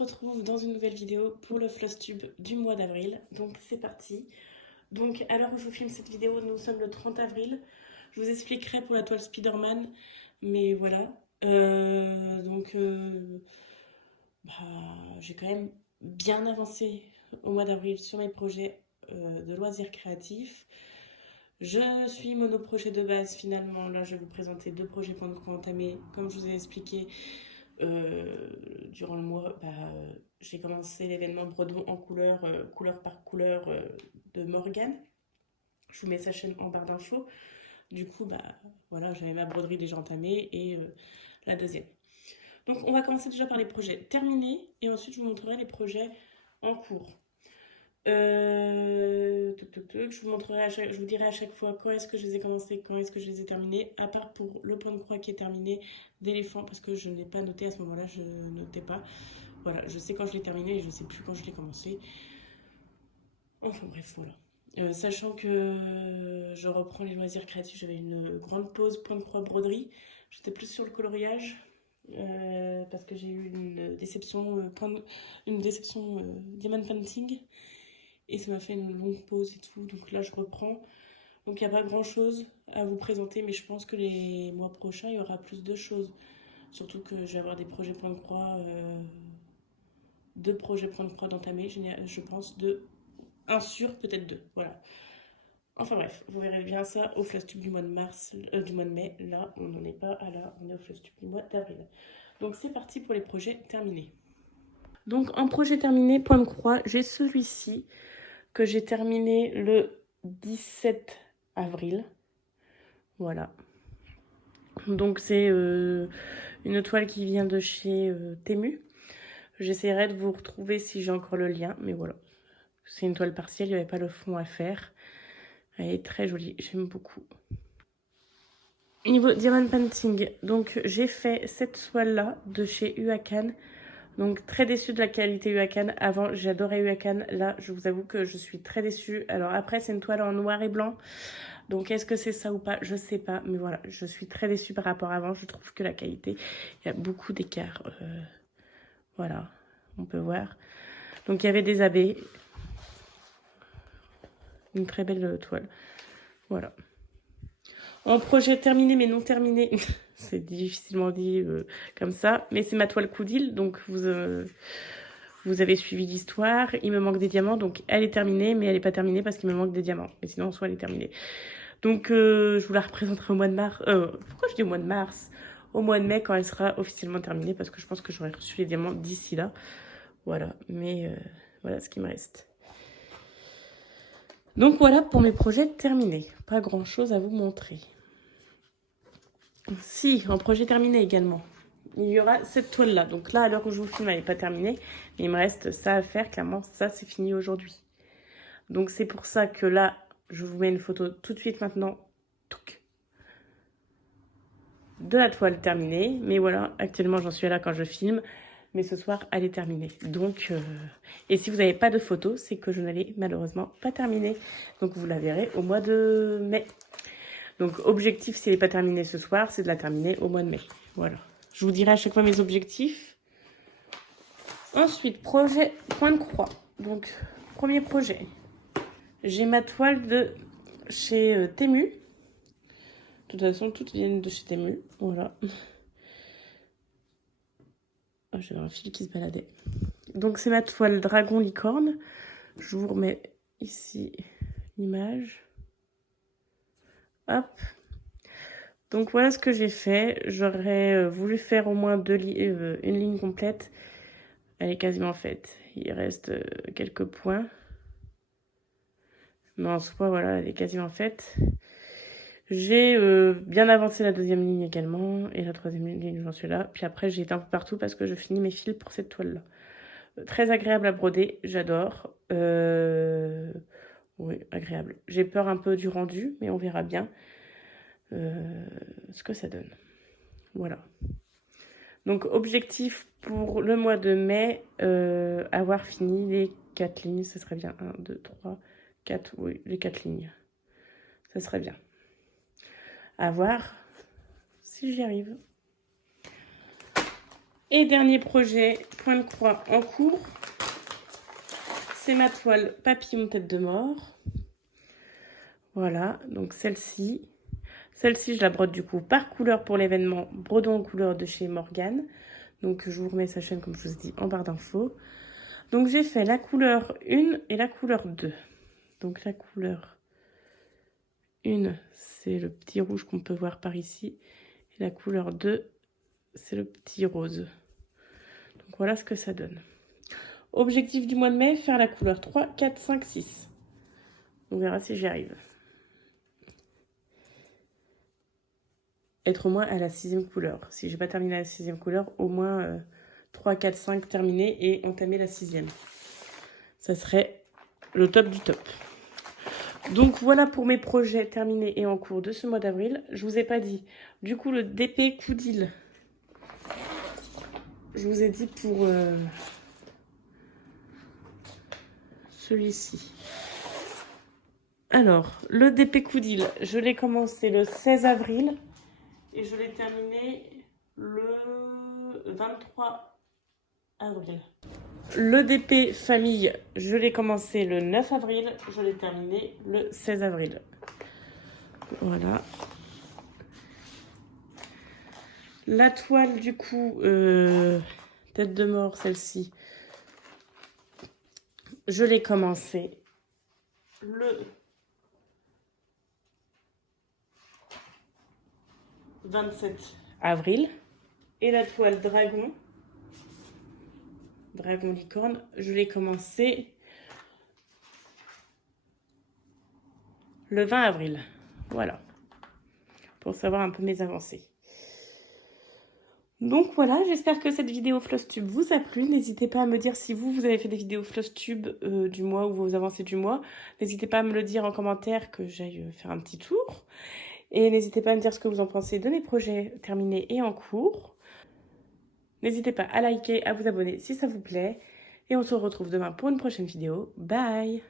retrouve dans une nouvelle vidéo pour le Flosstube du mois d'avril. Donc c'est parti. Donc à l'heure où je vous filme cette vidéo, nous sommes le 30 avril. Je vous expliquerai pour la toile Spider-Man. Mais voilà. Bah, j'ai quand même bien avancé au mois d'avril sur mes projets de loisirs créatifs. Je suis monoprojet de base finalement. Là, je vais vous présenter deux projets point de croix entamés. Comme je vous ai expliqué durant le mois, j'ai commencé l'événement Bredon en couleur, couleur par couleur de Morgane. Je vous mets sa chaîne en barre d'infos. Du coup, voilà, j'avais ma broderie déjà entamée et la deuxième. Donc, on va commencer déjà par les projets terminés et ensuite je vous montrerai les projets en cours. Je vous dirai à chaque fois quand est-ce que je les ai commencés, quand est-ce que je les ai terminés, à part pour le point de croix qui est terminé d'éléphant parce que je n'ai pas noté à ce moment-là, je ne notais pas. Voilà, je sais quand je l'ai terminé et je ne sais plus quand je l'ai commencé. Enfin bref, voilà. Sachant que je reprends les loisirs créatifs, j'avais une grande pause point de croix broderie. J'étais plus sur le coloriage parce que j'ai eu une déception, diamond painting. Et ça m'a fait une longue pause et tout. Donc là, je reprends. Donc il n'y a pas grand-chose à vous présenter. Mais je pense que les mois prochains, il y aura plus de choses. Surtout que je vais avoir des projets point de croix. Deux projets point de croix d'entamer. Je pense un sur, peut-être deux. Voilà. Enfin bref, vous verrez bien ça au Flosstube du mois de mars, du mois de mai. Là, on n'en est pas à là. On est au Flosstube du mois d'avril. Donc c'est parti pour les projets terminés. Donc en projet terminé, point de croix, j'ai celui-ci que j'ai terminé le 17 avril. Voilà. Donc c'est une toile qui vient de chez Temu. J'essaierai de vous retrouver si j'ai encore le lien, mais voilà. C'est une toile partielle, il n'y avait pas le fond à faire. Elle est très jolie, j'aime beaucoup. Niveau Diamond Painting, donc j'ai fait cette toile-là de chez Huacan. Donc très déçue de la qualité Huacan. Avant j'adorais Huacan. Là je vous avoue que je suis très déçue. Alors après c'est une toile en noir et blanc. Donc est-ce que c'est ça ou pas? Je sais pas. Mais voilà, je suis très déçue par rapport à avant. Je trouve que la qualité, il y a beaucoup d'écart. Voilà, on peut voir. Donc il y avait des abeilles. Une très belle toile. Voilà. En projet terminé mais non terminé. C'est difficilement dit comme ça. Mais c'est ma toile Coudil. Donc vous avez suivi l'histoire. Il me manque des diamants. Donc elle est terminée. Mais elle n'est pas terminée parce qu'il me manque des diamants. Mais sinon en soi elle est terminée. Donc je vous la représenterai au mois de mars. Pourquoi je dis au mois de mars? Au mois de mai quand elle sera officiellement terminée. Parce que je pense que j'aurai reçu les diamants d'ici là. Voilà. Mais voilà ce qui me reste. Donc voilà pour mes projets terminés. Pas grand chose à vous montrer. Si, en projet terminé également. Il y aura cette toile là. Donc là à l'heure où je vous filme elle n'est pas terminée. Mais il me reste ça à faire. Clairement ça c'est fini aujourd'hui. Donc c'est pour ça que là je vous mets une photo tout de suite maintenant. De la toile terminée. Mais voilà, actuellement j'en suis là quand je filme. Mais ce soir elle est terminée. Donc, et si vous n'avez pas de photo, c'est que je n'allais malheureusement pas terminer. Donc vous la verrez au mois de mai. Donc objectif, si elle n'est pas terminée ce soir, c'est de la terminer au mois de mai. Voilà. Je vous dirai à chaque fois mes objectifs. Ensuite, projet point de croix. Donc, premier projet. J'ai ma toile de chez Temu. De toute façon, toutes viennent de chez Temu. Voilà. Oh, j'avais un fil qui se baladait. Donc, c'est ma toile dragon licorne. Je vous remets ici l'image. Hop. Donc, voilà ce que j'ai fait. J'aurais voulu faire au moins une ligne complète. Elle est quasiment faite. Il reste quelques points. Mais en soi, voilà, elle est quasiment faite. J'ai bien avancé la deuxième ligne également. Et la troisième ligne, j'en suis là. Puis après, j'ai été un peu partout parce que je finis mes fils pour cette toile-là. Très agréable à broder, j'adore. Oui, agréable. J'ai peur un peu du rendu, mais on verra bien ce que ça donne. Voilà. Donc, objectif pour le mois de mai, avoir fini les 4 lignes. Ça serait bien. 1, 2, 3, 4. Oui, les 4 lignes. Ça serait bien. À voir si j'y arrive. Et dernier projet, point de croix en cours. C'est ma toile papillon tête de mort. Voilà, donc celle-ci. Celle-ci, je la brode du coup par couleur pour l'événement Brodons en couleur de chez Morgane. Donc je vous remets sa chaîne comme je vous ai dit en barre d'infos. Donc j'ai fait la couleur 1 et la couleur 2. Donc la couleur 1, c'est le petit rouge qu'on peut voir par ici. Et la couleur 2, c'est le petit rose. Donc voilà ce que ça donne. Objectif du mois de mai, faire la couleur 3, 4, 5, 6. On verra si j'y arrive. Être au moins à la 6e couleur. Si je n'ai pas terminé la 6e couleur, au moins 3, 4, 5 terminés et entamer la 6e. Ça serait le top du top. Donc voilà pour mes projets terminés et en cours de ce mois d'avril. Je vous ai pas dit. Du coup, le DP Coudil, je vous ai dit pour celui-ci. Alors, le DP Coudil, je l'ai commencé le 16 avril et je l'ai terminé le 23 avril. Le DP Famille, je l'ai commencé le 9 avril, je l'ai terminé le 16 avril. Voilà. La toile, du coup, tête de mort, celle-ci, je l'ai commencé le 27 avril. Et la toile dragon, dragon licorne, je l'ai commencé le 20 avril. Voilà. Pour savoir un peu mes avancées. Donc voilà, j'espère que cette vidéo Flosstube vous a plu. N'hésitez pas à me dire si vous avez fait des vidéos Flosstube du mois ou vos avancées du mois. N'hésitez pas à me le dire en commentaire que j'aille faire un petit tour. Et n'hésitez pas à me dire ce que vous en pensez de mes projets terminés et en cours. N'hésitez pas à liker, à vous abonner si ça vous plaît. Et on se retrouve demain pour une prochaine vidéo. Bye!